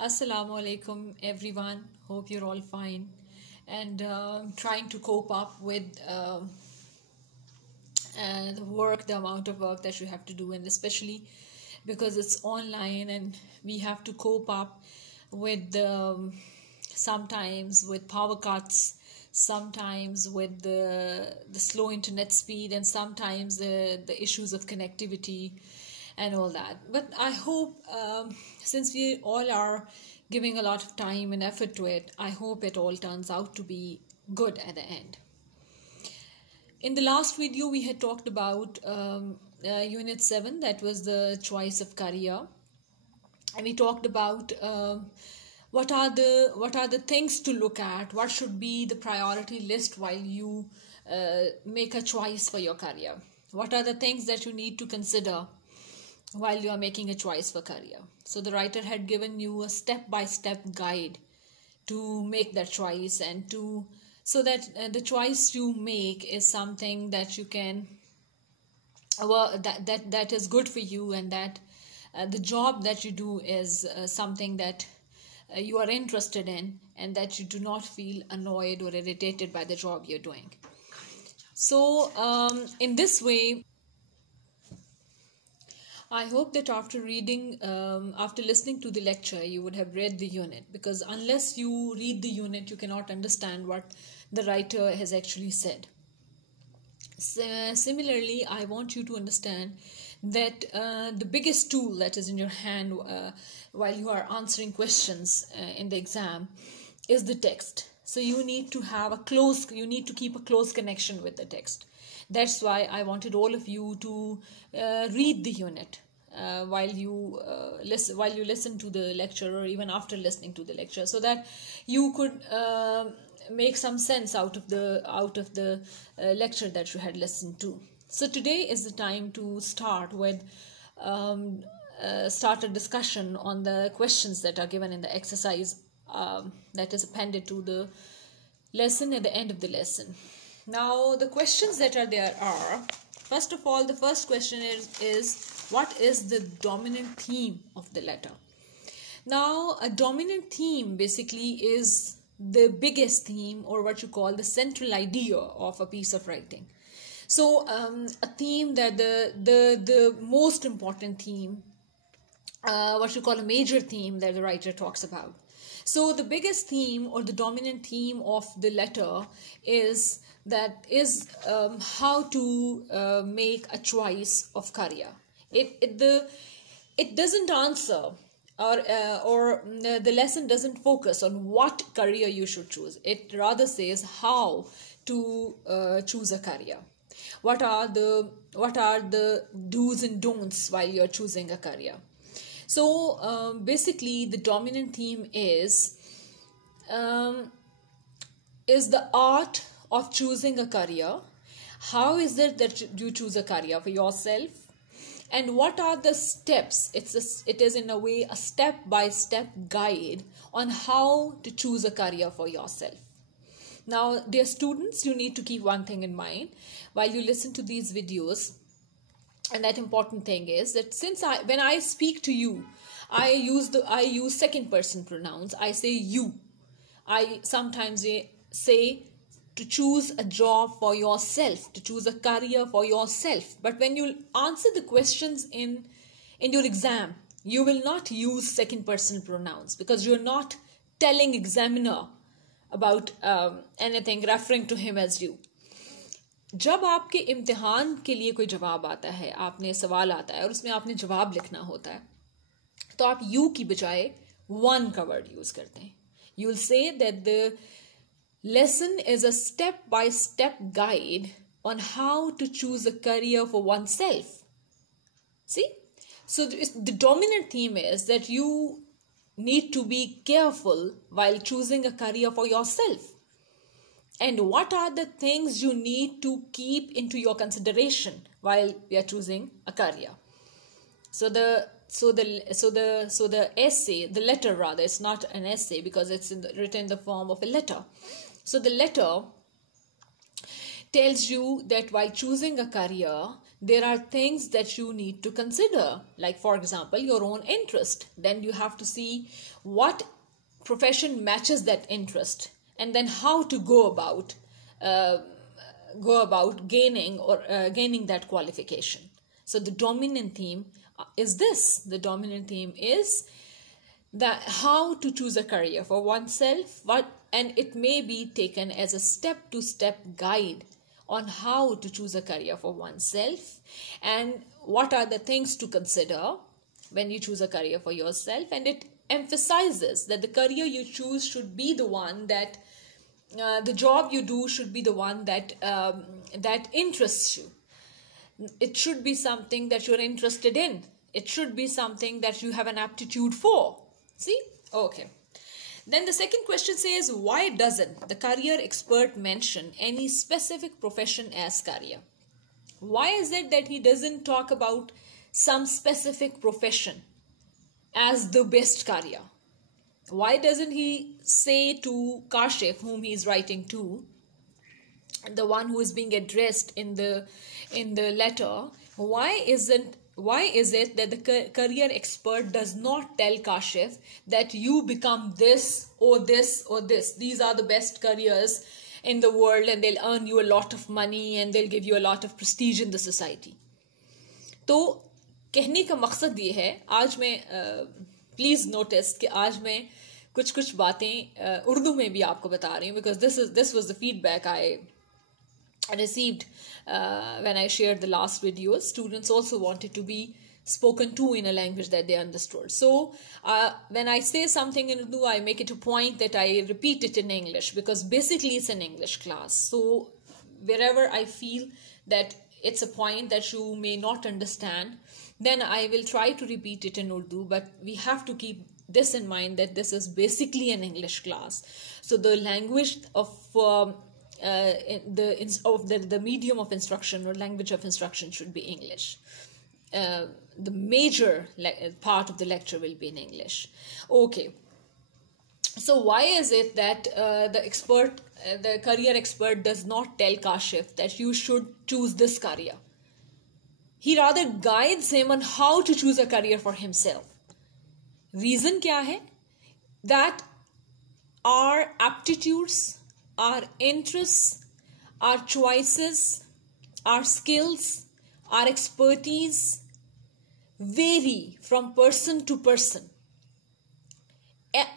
Assalamu alaikum everyone. Hope you're all fine and trying to cope up with the amount of work that you have to do, and especially because it's online and we have to cope up with sometimes with power cuts, sometimes with the slow internet speed, and sometimes the issues of connectivity and all that. But I hope, since we all are giving a lot of time and effort to it, I hope it all turns out to be good at the end. In the last video, we had talked about Unit 7, that was the choice of career. And we talked about what are the things to look at, what should be the priority list while you make a choice for your career. What are the things that you need to consider while you are making a choice for career. So the writer had given you a step-by-step guide to make that choice, and so that the choice you make is something that you can that is good for you, and that the job that you do is something that you are interested in, and that you do not feel annoyed or irritated by the job you're doing. So in this way, I hope that after listening to the lecture, you would have read the unit, because unless you read the unit, you cannot understand what the writer has actually said. Similarly, I want you to understand that the biggest tool that is in your hand while you are answering questions in the exam is the text. So you need to keep a close connection with the text. That's why I wanted all of you to read the unit while you listen to the lecture, or even after listening to the lecture, so that you could make some sense out of the lecture that you had listened to. So today is the time to start a discussion on the questions that are given in the exercise that is appended to the lesson at the end of the lesson. Now, the questions that are there are, first of all, the first question is what is the dominant theme of the letter? Now, a dominant theme basically is the biggest theme, or what you call the central idea of a piece of writing. So a theme that the most important theme, what you call a major theme that the writer talks about. So the biggest theme, or the dominant theme of the letter is how to make a choice of career. It doesn't answer, or the lesson doesn't focus on what career you should choose. It rather says how to choose a career. What are the do's and don'ts while you're choosing a career? So basically, the dominant theme is the art of choosing a career. How is it that you choose a career for yourself? And what are the steps? It is in a way a step-by-step guide on how to choose a career for yourself. Now, dear students, you need to keep one thing in mind while you listen to these videos. And that important thing is that when I speak to you, I use second person pronouns. I say you. I sometimes say to choose a job for yourself, to choose a career for yourself. But when you answer the questions in your exam, you will not use second person pronouns, because you're not telling examiner about anything, referring to him as you. जब आपके इम्तिहान के लिए कोई जवाब आता है, आपने सवाल आता है और उसमें आपने जवाब लिखना होता है, तो आप you की बजाय one का word यूज करते हैं. You will say that the lesson is a step-by-step guide on how to choose a career for oneself. See? So the dominant theme is that you need to be careful while choosing a career for yourself. And what are the things you need to keep into your consideration while you are choosing a career? So the essay, the letter rather, it's not an essay because it's written in the form of a letter. So the letter tells you that while choosing a career, there are things that you need to consider, like for example your own interest. Then you have to see what profession matches that interest, and then how to go about gaining that qualification. So the dominant theme is this. The dominant theme is that how to choose a career for oneself, and it may be taken as a step-to-step guide on how to choose a career for oneself, and what are the things to consider when you choose a career for yourself. And it emphasizes that the career you choose should be the one that the job you do should be the one that that interests you. It should be something that you're interested in. It should be something that you have an aptitude for. See? Okay. Then the second question says, why doesn't the career expert mention any specific profession as career? Why is it that he doesn't talk about some specific profession as the best career? Why doesn't he say to Kashif, whom he is writing to, the one who is being addressed in the letter, why is it that the career expert does not tell Kashif that you become this or this or this? These are the best careers in the world, and they'll earn you a lot of money and they'll give you a lot of prestige in the society. तो कहने का मकसद ये है, आज मैं please notice कि आज मैं कुछ बातें उर्दू में भी आपको बता रही हूँ, because this was the feedback I received when I shared the last videos. Students also wanted to be spoken to in a language that they understood. So when I say something in Urdu, I make it a point that I repeat it in English, because basically it's an English class. So wherever I feel that it's a point that you may not understand, then I will try to repeat it in Urdu. But we have to keep this in mind, that this is basically an English class. So the language of the medium of instruction or language of instruction should be English. The major part of the lecture will be in English. Okay. So why is it that the career expert does not tell Kashif that you should choose this career? He rather guides him on how to choose a career for himself. Reason क्या है? That our aptitudes, our interests, our choices, our skills, our expertise vary from person to person.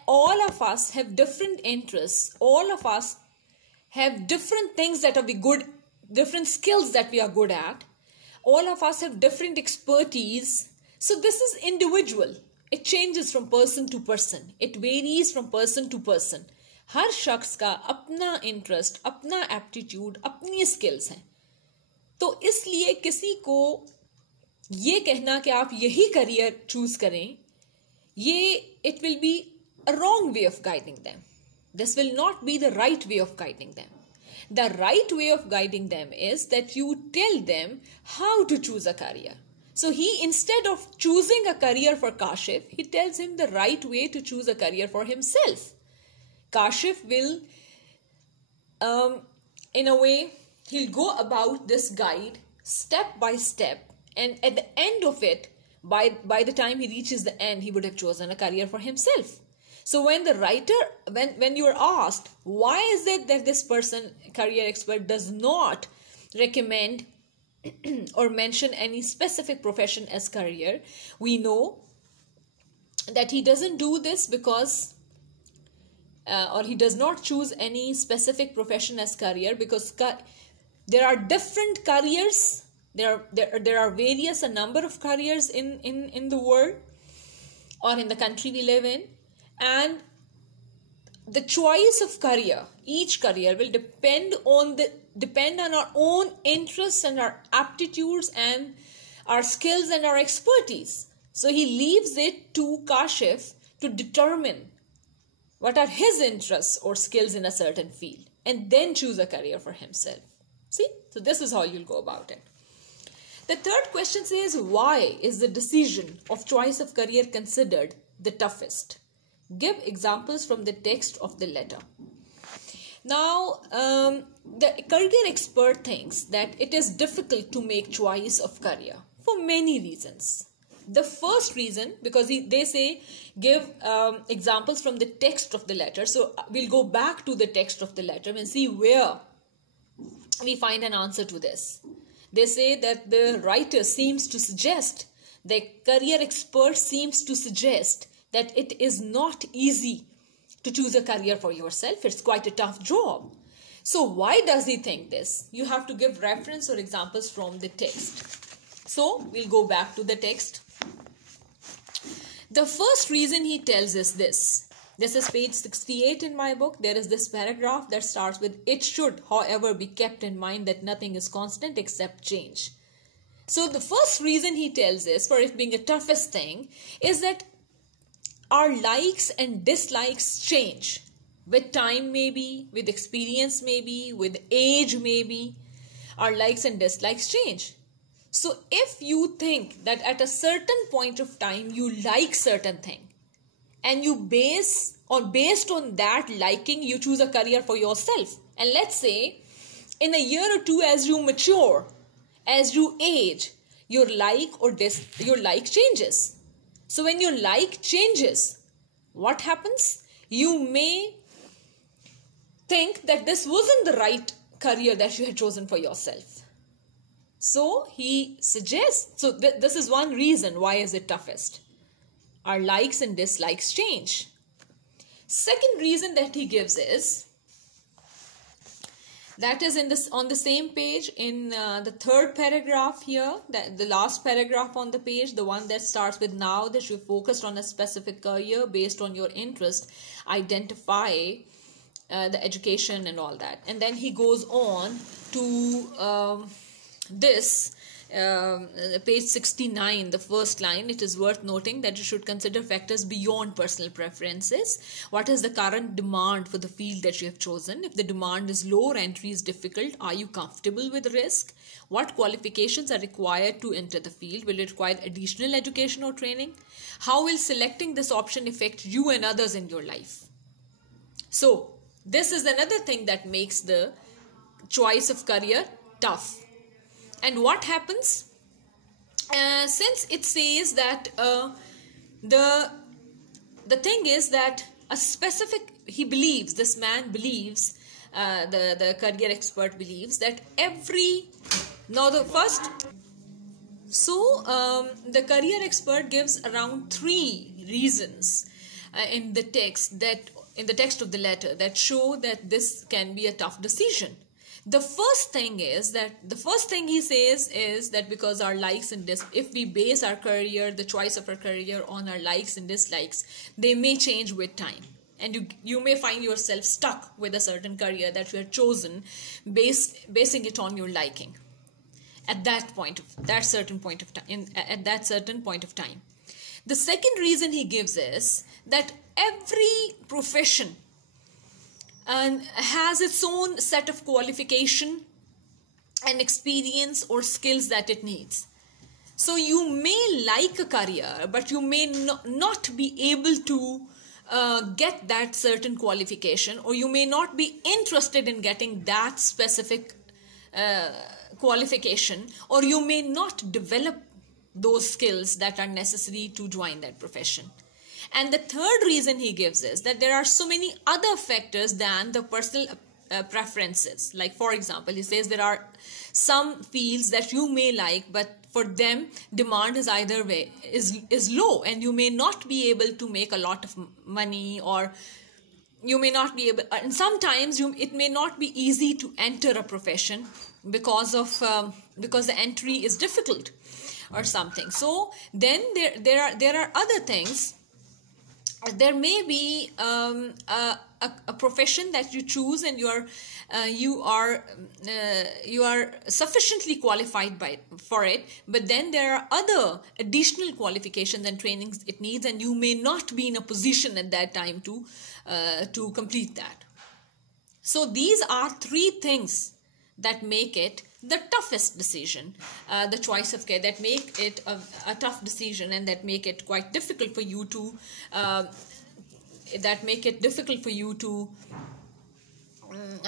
All of us have different interests. All of us have different things that we good, different skills that we are good at. All of us have different expertise. So this is individual. It changes from person to person. It varies from person to person. हर शख्स का अपना interest, अपना aptitude, अपनी skills हैं. तो इसलिए किसी को ये कहना कि आप यही करियर चूज करें, ये it will be a wrong way of guiding them. This will not be the right way of guiding them. The right way of guiding them is that you tell them how to choose a career. So he, instead of choosing a career for Kashif, he tells him the right way to choose a career for himself. Kashif will, in a way, he'll go about this guide step by step, and at the end of it, by the time he reaches the end, he would have chosen a career for himself. So when the writer, when you are asked, why is it that this person, career expert, does not recommend or mention any specific profession as career, we know that he doesn't do this because, or he does not choose any specific profession as career because there are different careers. There are various a number of careers in the world or in the country we live in. And the choice of career, each career will depend on our own interests and our aptitudes and our skills and our expertise. So he leaves it to Kashif to determine what are his interests or skills in a certain field and then choose a career for himself. See? So this is how you'll go about it. The third question says, why is the decision of choice of career considered the toughest? Give examples from the text of the letter. Now, the career expert thinks that it is difficult to make choice of career for many reasons. The first reason, because they say give examples from the text of the letter. So we'll go back to the text of the letter and see where we find an answer to this. They say that the writer seems to suggest, the career expert seems to suggest that it is not easy to choose a career for yourself. It's quite a tough job. So why does he think this? You have to give reference or examples from the text. So we'll go back to the text. The first reason he tells is this. This is page 68 in my book. There is this paragraph that starts with, it should, however, be kept in mind that nothing is constant except change. So the first reason he tells us for it being a toughest thing is that our likes and dislikes change. With time maybe, with experience maybe, with age maybe, our likes and dislikes change. So if you think that at a certain point of time you like certain thing, and you based on that liking, you choose a career for yourself. And let's say in a year or two, as you mature, as you age, your like changes. So when your like changes, what happens? You may think that this wasn't the right career that you had chosen for yourself. So he suggests, so this is one reason why is it toughest. Our likes and dislikes change. Second reason that he gives is, that is on the same page in the third paragraph here, the last paragraph on the page, the one that starts with, now that you're focused on a specific career based on your interest, identify the education and all that. And then he goes on to page 69, the first line, it is worth noting that you should consider factors beyond personal preferences. What is the current demand for the field that you have chosen? If the demand is low or entry is difficult, are you comfortable with risk? What qualifications are required to enter the field? Will it require additional education or training? How will selecting this option affect you and others in your life? So this is another thing that makes the choice of career tough. And what happens? Since it says that the thing is that a specific, this man believes, the career expert believes that the career expert gives around 3 reasons in the text of the letter that show that this can be a tough decision. The first thing he says is that because our likes and if we base our career, the choice of our career on our likes and dislikes, they may change with time. And you may find yourself stuck with a certain career that you have chosen, basing it on your liking at that certain point of time. The second reason he gives is that every profession has its own set of qualification and experience or skills that it needs. So you may like a career, but you may not be able to get that certain qualification, or you may not be interested in getting that specific qualification, or you may not develop those skills that are necessary to join that profession. And the third reason he gives is that there are so many other factors than the personal preferences. Like, for example, he says there are some fields that you may like, but for them demand is is low, and you may not be able to make a lot of money, or you may not be able, and sometimes it may not be easy to enter a profession because the entry is difficult or something. So then there are other things. There may be a profession that you choose, and you are sufficiently qualified for it, but then there are other additional qualifications and trainings it needs, and you may not be in a position at that time to complete that. So these are 3 things that make it the toughest decision, the choice of care, that make it a tough decision, and that make it quite difficult for you to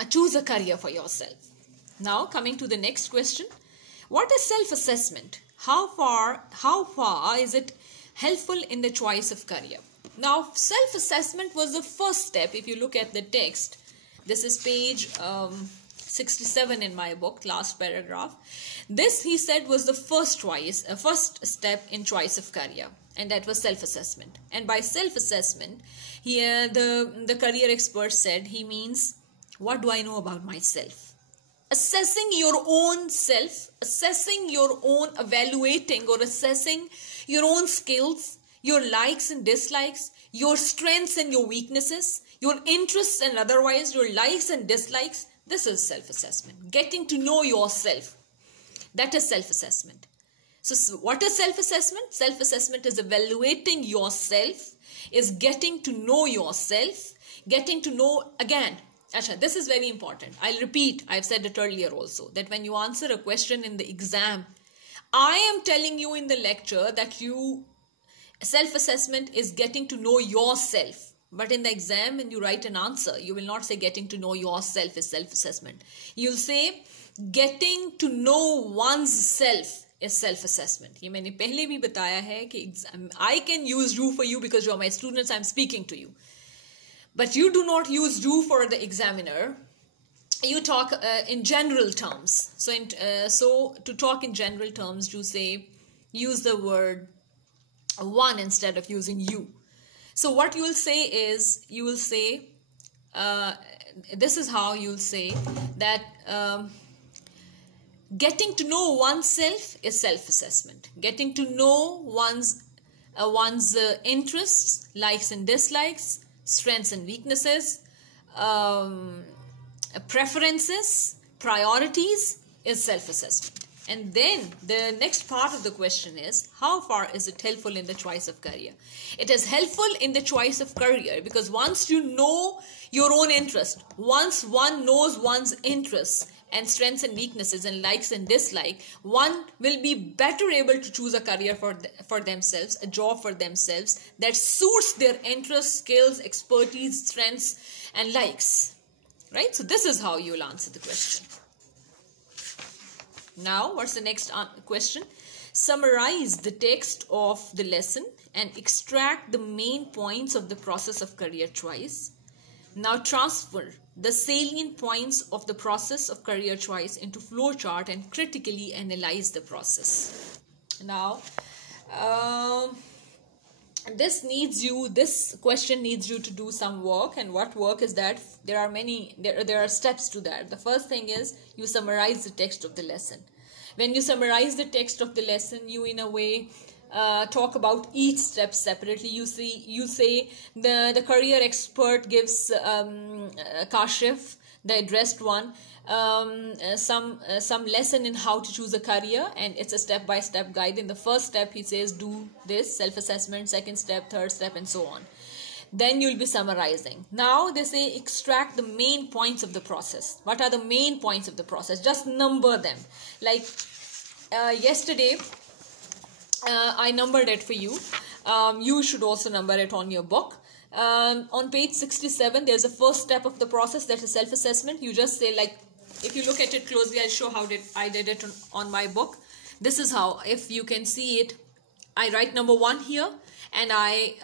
choose a career for yourself. Now coming to the next question, what is self-assessment? How far is it helpful in the choice of career? Now self-assessment was the first step. If you look at the text, this is page 67 in my book, last paragraph. This, he said, was the first step in choice of career, and that was self-assessment. And by self-assessment, here the career expert said he means, what do I know about myself? Assessing your own self, assessing your own, evaluating or assessing your own skills, your likes and dislikes, your strengths and your weaknesses, your interests and otherwise, your likes and dislikes. This is self-assessment. Getting to know yourself. That is self-assessment. So what is self-assessment? Self-assessment is evaluating yourself, is getting to know yourself, getting to know, again, Asha, this is very important. I'll repeat, I've said it earlier also, that when you answer a question in the exam, I am telling you in the lecture that self-assessment is getting to know yourself. But in the exam, when you write an answer, you will not say getting to know yourself is self-assessment. You'll say getting to know one's self is self-assessment. ये मैंने पहले भी बताया है कि I can use you for you because you are my students, I'm speaking to you. But you do not use you for the examiner. You talk in general terms. So to talk in general terms, use the word one instead of using you. So what you will say is, this is how you'll say that getting to know oneself is self-assessment. Getting to know one's interests, likes and dislikes, strengths and weaknesses, preferences, priorities is self-assessment. And then the next part of the question is, how far is it helpful in the choice of career? It is helpful in the choice of career because once you know your own interest, once one knows one's interests and strengths and weaknesses and likes and dislikes, one will be better able to choose a career for themselves, a job for themselves that suits their interests, skills, expertise, strengths and likes. Right? So this is how you will answer the question. Now, what's the next question? Summarize the text of the lesson and extract the main points of the process of career choice. Now, transfer the salient points of the process of career choice into flowchart and critically analyze the process. Now, this question needs you to do some work, and what work is that? There are steps to that. The first thing is you summarize the text of the lesson. When you summarize the text of the lesson, you in a way talk about each step separately. You say the career expert gives Kashif, the addressed one, some lesson in how to choose a career, and it's a step-by-step guide. In the first step, he says do this, self-assessment, second step, third step, and so on. Then you'll be summarizing. Now they say extract the main points of the process. What are the main points of the process? Just number them. Like yesterday, I numbered it for you. You should also number it on your book. On page 67, there's a first step of the process, that is self-assessment. You just say, like, if you look at it closely, I'll show how I did it on my book. This is how, if you can see it, I write number 1 here and I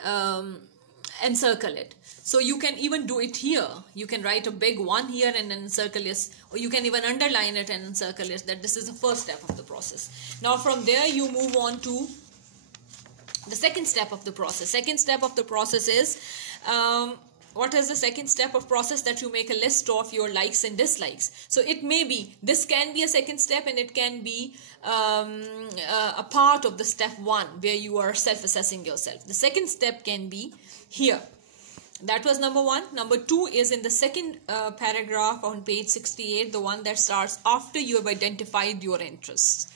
encircle it. So you can even do it here. You can write a big 1 here and then encircle it, or you can even underline it and encircle it, that this is the first step of the process. Now from there you move on to the second step of the process. Second step of the process is, what is the second step of process? That you make a list of your likes and dislikes. So it may be, this can be a second step, and it can be a part of the step 1 where you are self-assessing yourself. The second step can be here. That was number 1. Number 2 is in the second paragraph on page 68, the one that starts after you have identified your interests.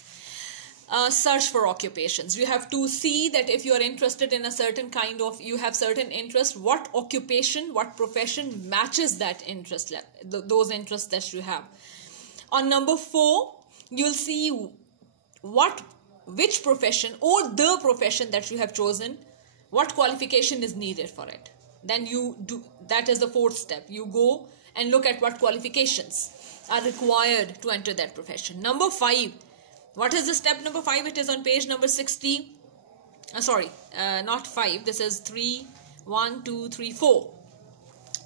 Search for occupations. You have to see that if you are interested in a certain kind of, you have certain interest, what occupation, what profession matches that interest, those interests that you have. On number 4, you'll see which profession or the profession that you have chosen, what qualification is needed for it. Then you do, that is the 4th step. You go and look at what qualifications are required to enter that profession. Number 5. What is the step number 5? It is on page number 60. Not 5. This is 3, 1, 2, 3, 4.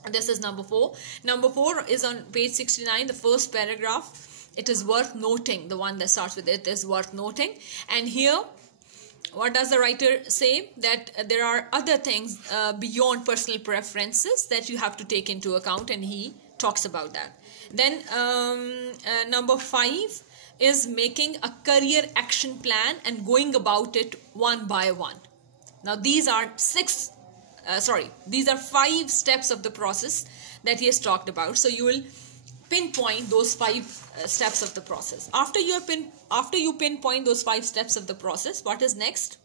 And this is number 4. Number 4 is on page 69, the first paragraph. It is worth noting. The one that starts with it is worth noting. And here, what does the writer say? That there are other things beyond personal preferences that you have to take into account, and he talks about that. Then number 5 is making a career action plan and going about it one by one. Now these are 5 steps of the process that he has talked about. So you will pinpoint those 5 steps of the process. After you pinpoint those 5 steps of the process, what is next?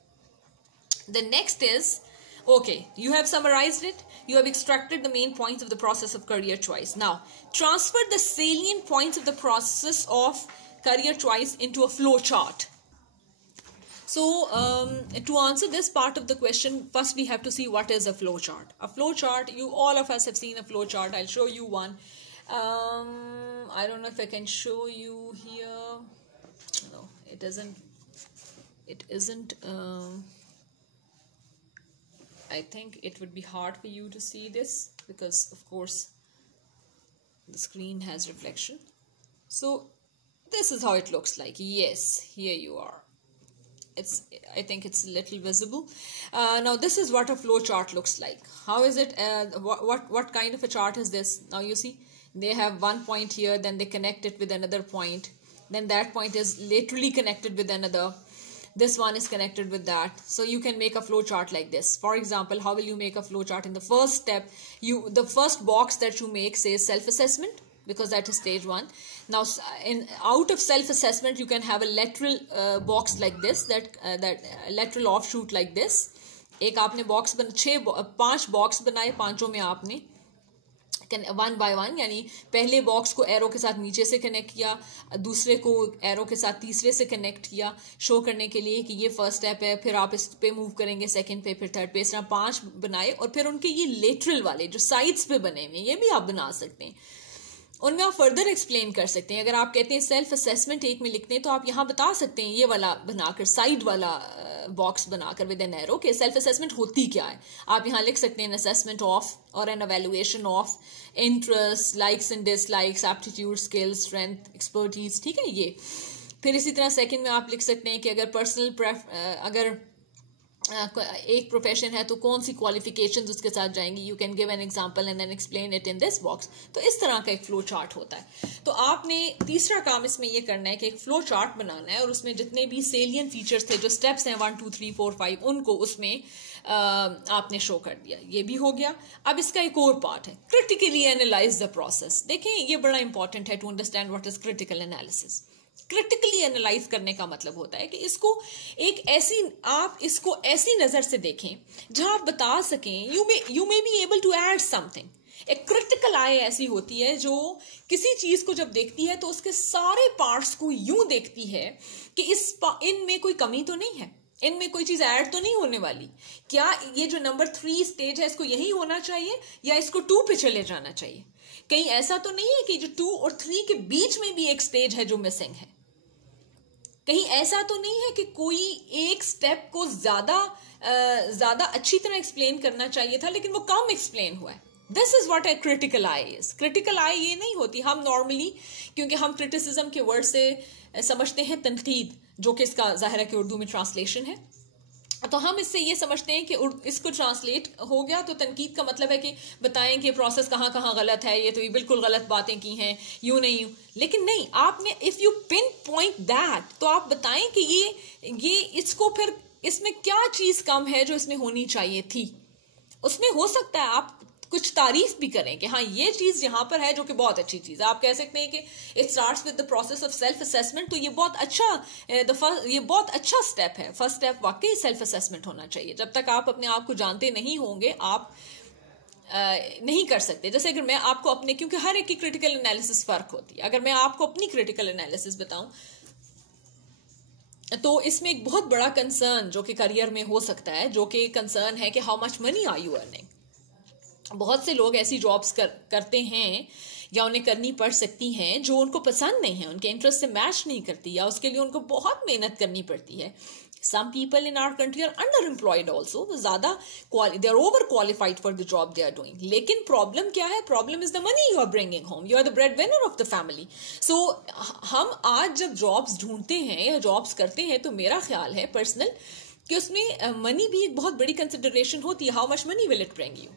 The next is, okay, you have summarized it. You have extracted the main points of the process of career choice. Now, transfer the salient points of the process of career choice into a flow chart. So, to answer this part of the question, first we have to see what is a flow chart. A flow chart, all of us have seen a flow chart. I'll show you one. I don't know if I can show you here. No, it isn't. I think it would be hard for you to see this because, of course, the screen has reflection. So, this is how it looks like. Yes, here you are. I think it's a little visible. Now this is what a flow chart looks like. How is it? What kind of a chart is this? Now you see, they have one point here, then they connect it with another point. Then that point is laterally connected with another. This one is connected with that. So you can make a flow chart like this. For example, how will you make a flow chart? In the first step, the first box that you make says self-assessment, because that is stage 1. Now, out of self-assessment, you can have a lateral box like this, that lateral offshoot like this. एक आपने box 5 box बनाए, 5 में आपने 1 by 1, यानी पहले box को arrow के साथ नीचे से कनेक्ट किया, दूसरे को एरो के साथ तीसरे से कनेक्ट किया, शो करने के लिए कि ये फर्स्ट स्टेप है. फिर आप इस पे मूव करेंगे सेकंड पे, फिर थर्ड पे. इस तरह 5 बनाए, और फिर उनके ये लेटरल वाले जो साइड्स पे बने हुए, ये भी आप बना सकते हैं. उनमें आप फर्दर एक्सप्लेन कर सकते हैं. अगर आप कहते हैं सेल्फ असेसमेंट एक में लिखते हैं, तो आप यहाँ बता सकते हैं ये वाला बनाकर, साइड वाला बॉक्स बनाकर विद एन एरो के सेल्फ असेसमेंट होती क्या है. आप यहाँ लिख सकते हैं असेसमेंट ऑफ और an evaluation of interest, likes and dislikes, aptitude, skills, strength, expertise. ठीक है ये. फिर इसी तरह सेकंड में आप लिख सकते हैं कि अगर अगर एक प्रोफेशन है तो कौन सी क्वालिफिकेशंस उसके साथ जाएंगी. You can give an example and then explain it in this box. तो इस तरह का एक फ्लो चार्ट होता है. तो आपने तीसरा काम इसमें ये करना है कि एक फ्लो चार्ट बनाना है, और उसमें जितने भी सेलियन फीचर्स थे, जो स्टेप्स हैं 1 2 3 4 5, उनको उसमें आपने शो कर दिया. ये भी हो गया. अब इसका एक और पार्ट है, क्रिटिकली एनालाइज द प्रोसेस. देखें, ये बड़ा इंपॉर्टेंट है to understand what is critical analysis. Critically analyse करने का मतलब होता है कि आप इसको ऐसी नजर से देखें जहां आप बता सकें, you may be able to add something. एक क्रिटिकल आई ऐसी होती है जो किसी चीज को जब देखती है तो उसके सारे पार्ट्स को यूं देखती है कि इनमें कोई कमी तो नहीं है, इनमें कोई चीज ऐड तो नहीं होने वाली. क्या ये जो नंबर 3 स्टेज है इसको यही होना चाहिए या इसको 2 पे चले जाना चाहिए? कहीं ऐसा तो नहीं है कि जो 2 और 3 के बीच में भी एक स्टेज है जो मिसिंग है? कहीं ऐसा तो नहीं है कि कोई एक स्टेप को ज्यादा अच्छी तरह एक्सप्लेन करना चाहिए था लेकिन वो कम एक्सप्लेन हुआ है? This is what a critical eye is. Critical eye ये नहीं होती. हम नॉर्मली, क्योंकि हम क्रिटिसिज्म के वर्ड से समझते हैं तनकीद, जो कि इसका जाहिर है कि उर्दू में ट्रांसलेशन है, तो हम इससे ये समझते हैं कि इसको ट्रांसलेट हो गया तो तनकीद का मतलब है कि बताएं कि प्रोसेस कहाँ कहाँ गलत है, ये तो ये बिल्कुल गलत बातें की हैं, यूं नहीं यूं. लेकिन नहीं, आपने if you pin point that, तो आप बताएं कि ये इसको फिर इसमें क्या चीज कम है जो इसमें होनी चाहिए थी. उसमें हो सकता है आप कुछ तारीफ भी करें कि हाँ ये चीज यहाँ पर है जो कि बहुत अच्छी चीज है. आप कह सकते हैं कि it starts with the process of self assessment, तो ये बहुत अच्छा स्टेप है. फर्स्ट स्टेप वाकई सेल्फ असेसमेंट होना चाहिए. जब तक आप अपने आप को जानते नहीं होंगे आप नहीं कर सकते. जैसे अगर मैं आपको अपने, क्योंकि हर एक की क्रिटिकल एनालिसिस फर्क होती है, अगर मैं आपको अपनी क्रिटिकल एनालिसिस बताऊं तो इसमें एक बहुत बड़ा कंसर्न जो कि करियर में हो सकता है, जो कि कंसर्न है कि how much money are you earning. बहुत से लोग ऐसी जॉब्स करते हैं या उन्हें करनी पड़ सकती हैं जो उनको पसंद नहीं है, उनके इंटरेस्ट से मैच नहीं करती, या उसके लिए उनको बहुत मेहनत करनी पड़ती है. Some people in our country are underemployed also. वो ज़्यादा they are overqualified for the job they are doing. लेकिन problem क्या है? Problem is the money you are bringing home. You are the breadwinner of the family. So हम आज जब jobs ढूंढते हैं या jobs करते हैं तो मेरा ख्याल है personal कि उसमें money भी एक बहुत बड़ी consideration होती है. How much money will it bring you?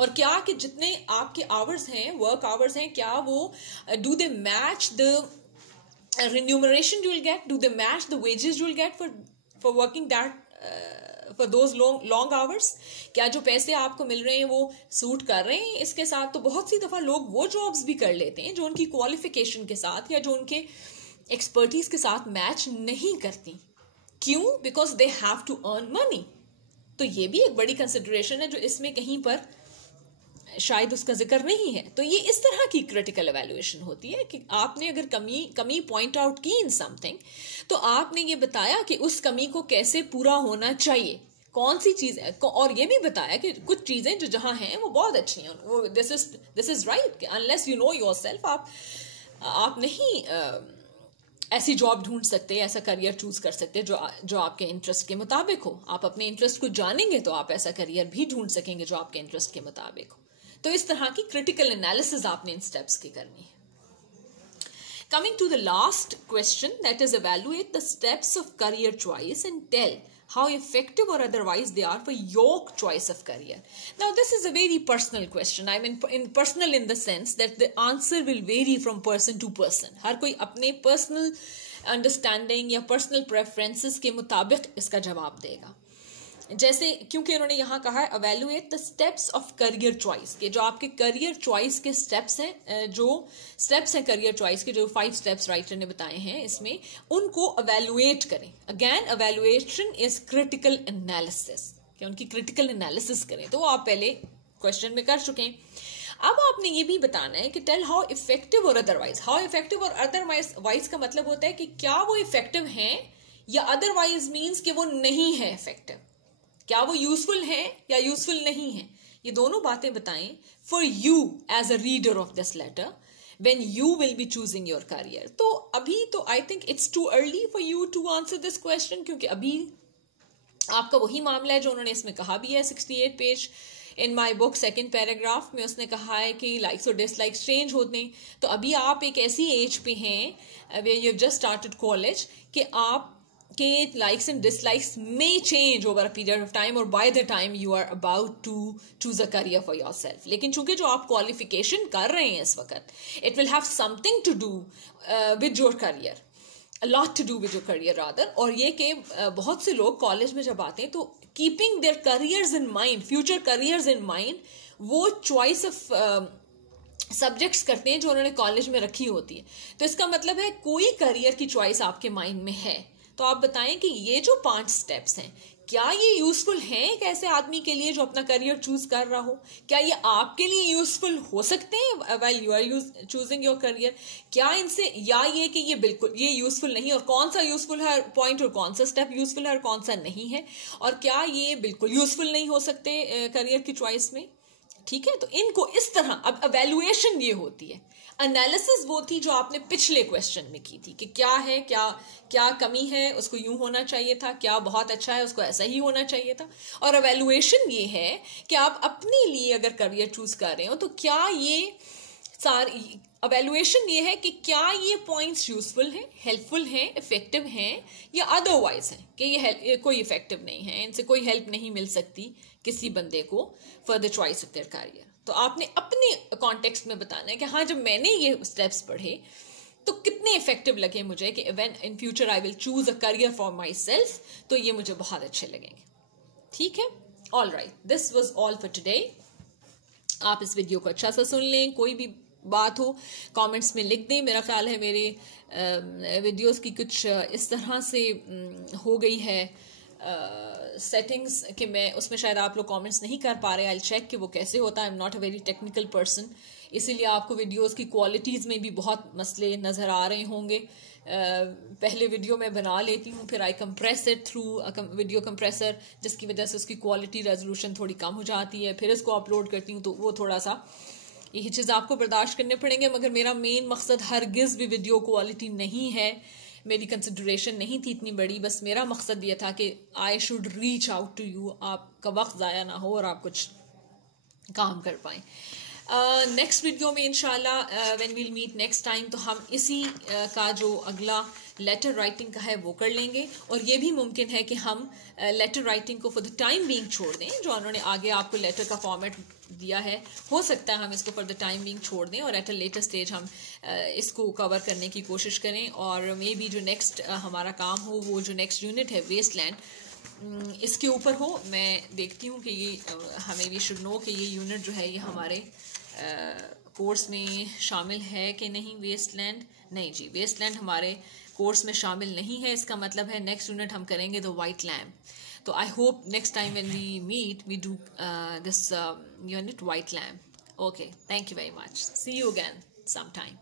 और क्या कि जितने आपके hours हैं, work hours हैं, क्या वो do they match the remuneration you will get? Do they match the wages you will get for working that for those long hours? क्या जो पैसे आपको मिल रहे हैं वो सूट कर रहे हैं इसके साथ? तो बहुत सी दफा लोग वो जॉब्स भी कर लेते हैं जो उनकी क्वालिफिकेशन के साथ या जो उनके एक्सपर्टीज के साथ मैच नहीं करती. क्यों? Because they have to earn money. तो ये भी एक बड़ी कंसिडरेशन है जो इसमें कहीं पर शायद उसका जिक्र नहीं है. तो ये इस तरह की क्रिटिकल एवेल्युएशन होती है कि आपने अगर कमी पॉइंट आउट की इन समथिंग तो आपने ये बताया कि उस कमी को कैसे पूरा होना चाहिए, कौन सी चीज है, और ये भी बताया कि कुछ चीजें जो जहां हैं वो बहुत अच्छी हैं. This is right. Unless you know yourself आप नहीं ऐसी जॉब ढूंढ सकते, ऐसा करियर चूज कर सकते जो आपके इंटरेस्ट के मुताबिक हो. आप अपने इंटरेस्ट को जानेंगे तो आप ऐसा करियर भी ढूंढ सकेंगे जो आपके इंटरेस्ट के मुताबिक हो. तो इस तरह की क्रिटिकल एनालिसिस आपने इन स्टेप्स की करनी है. Coming to the last question, that is evaluate the steps of career choice and tell how effective or otherwise they are for your choice of career. Now this is a very personal question. I mean personal in the sense that the answer will vary from person to person. हर कोई अपने personal understanding या personal preferences के मुताबिक इसका जवाब देगा. जैसे क्योंकि उन्होंने यहाँ कहा है evaluate the steps of career choice, कि जो आपके career choice के steps हैं, जो steps हैं career choice के, जो 5 steps राइटर ने बताए हैं इसमें, उनको evaluate करें. Again evaluation is critical analysis, कि उनकी critical analysis करें. तो आप पहले question में कर चुके हैं. अब आपने ये भी बताना है कि tell how effective or otherwise. How effective or otherwise का मतलब होता है कि क्या वो effective हैं या otherwise means कि वो नहीं है effective. क्या वो यूजफुल है या यूजफुल नहीं है, ये दोनों बातें बताएं for you as a reader of this letter when you will be choosing your career. तो अभी तो I think it's too early for you to answer this question, क्योंकि अभी आपका वही मामला है जो उन्होंने इसमें कहा भी है. 68 page in my book second paragraph में उसने कहा है कि लाइक्स और डिसलाइक्स चेंज होते हैं. तो अभी आप एक ऐसी एज पे हैं where you have just started college कि आप के likes and dislikes may change over a period of time or by the time you are about to choose a career for yourself. लेकिन चूंकि जो आप qualification कर रहे हैं इस वक्त, it will have something to do with your career, a lot to do with your career rather. और ये कि बहुत से लोग कॉलेज में जब आते हैं तो keeping their careers in mind, future careers in mind, वो choice of सब्जेक्ट्स करते हैं जो उन्होंने कॉलेज में रखी होती है. तो इसका मतलब है कोई करियर की चॉइस आपके माइंड में है, तो आप बताएं कि ये जो 5 स्टेप्स हैं क्या ये यूजफुल हैं एक ऐसे आदमी के लिए जो अपना करियर चूज कर रहा हो? क्या ये आपके लिए यूजफुल हो सकते हैं while you are choosing your career? क्या इनसे, या ये कि ये बिल्कुल ये यूजफुल नहीं, और कौन सा यूजफुल है पॉइंट और कौन सा स्टेप यूजफुल है और कौन सा नहीं है, और क्या ये बिल्कुल यूजफुल नहीं हो सकते करियर की चॉइस में? ठीक है, तो इनको इस तरह, अब एवेल्युएशन ये होती है. एनालिसिस वो थी जो आपने पिछले क्वेश्चन में की थी कि क्या है, क्या कमी है, उसको यूं होना चाहिए था, क्या बहुत अच्छा है, उसको ऐसा ही होना चाहिए था. और एवेल्युएशन ये है कि आप अपने लिए अगर करियर चूज कर रहे हो तो क्या ये सारी एवेल्युएशन ये है कि क्या ये पॉइंट्स यूजफुल हैं, हेल्पफुल हैं, इफेक्टिव हैं, या अदरवाइज हैं कि ये कोई इफेक्टिव नहीं है, इनसे कोई हेल्प नहीं मिल सकती किसी बंदे को for the choice of their career. तो आपने अपने कॉन्टेक्स्ट में बताना है कि हाँ, जब मैंने ये स्टेप्स पढ़े तो कितने इफेक्टिव लगे मुझे कि when in future I will choose a career for my self, तो ये मुझे बहुत अच्छे लगेंगे. ठीक है, all right, this was all for today. आप इस वीडियो को अच्छा सा सुन लें, कोई भी बात हो कमेंट्स में लिख दें. मेरा ख्याल है मेरे वीडियोस की कुछ इस तरह से हो गई है सेटिंग्स कि मैं उसमें शायद आप लोग कमेंट्स नहीं कर पा रहे, आई चेक कि वो कैसे होता है। I am not a very technical person, इसीलिए आपको वीडियोस की क्वालिटीज़ में भी बहुत मसले नज़र आ रहे होंगे। पहले वीडियो मैं बना लेती हूँ, फिर I compress it through video compressor, जिसकी वजह से उसकी क्वालिटी रेजोल्यूशन थोड़ी कम हो जाती है, फिर इसको अपलोड करती हूँ, तो वो थोड़ा सा यही चीज़ आपको बर्दाश्त करने पड़ेंगे। मगर मेरा मेन मकसद हरगिज़ भी वीडियो क्वालिटी नहीं है, मेरी कंसिडरेशन नहीं थी इतनी बड़ी, बस मेरा मकसद ये था कि I should reach out to you, आपका वक्त ज़ाया ना हो और आप कुछ काम कर पाएँ। नेक्स्ट वीडियो में इंशाल्लाह when we'll meet next time, तो हम इसी का जो अगला लेटर राइटिंग का है वो कर लेंगे। और ये भी मुमकिन है कि हम लेटर राइटिंग को फॉर द टाइम बीइंग छोड़ दें, जो उन्होंने आगे आपको लेटर का फॉर्मेट दिया है, हो सकता है हम इसको फॉर द टाइम बीइंग छोड़ दें और एट अ लेटर स्टेज हम इसको कवर करने की कोशिश करें। और मे बी जो नेक्स्ट हमारा काम हो, वो जो नेक्स्ट यूनिट है वेस्टलैंड, इसके ऊपर हो। मैं देखती हूँ कि ये हमें वी शुड नो कि ये यूनिट जो है ये हमारे कोर्स में शामिल है कि नहीं। वेस्टलैंड नहीं जी, वेस्टलैंड हमारे कोर्स में शामिल नहीं है। इसका मतलब है नेक्स्ट यूनिट हम करेंगे द वाइट लैम्प। तो I hope next time when we meet we do this unit white lamp. Okay, thank you very much, see you again some time.